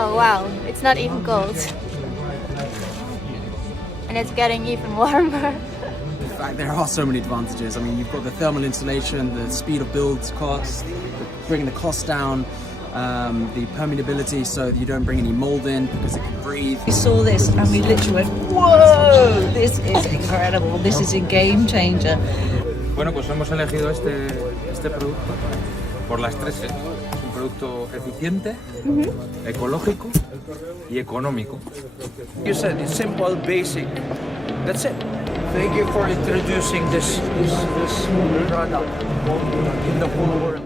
Oh wow, it's not even cold. And it's getting even warmer. In fact, there are so many advantages. I mean, you've got the thermal insulation, the speed of build costs, bringing the cost down, the permeability so that you don't bring any mold in because it can breathe. We saw this and we literally went, whoa, this is incredible, this is a game changer. Bueno, pues hemos elegido este producto por las tres E's. Es un producto eficiente, ecológico y económico. You said it's simple, basic. That's it. Thank you for introducing this product in the whole world.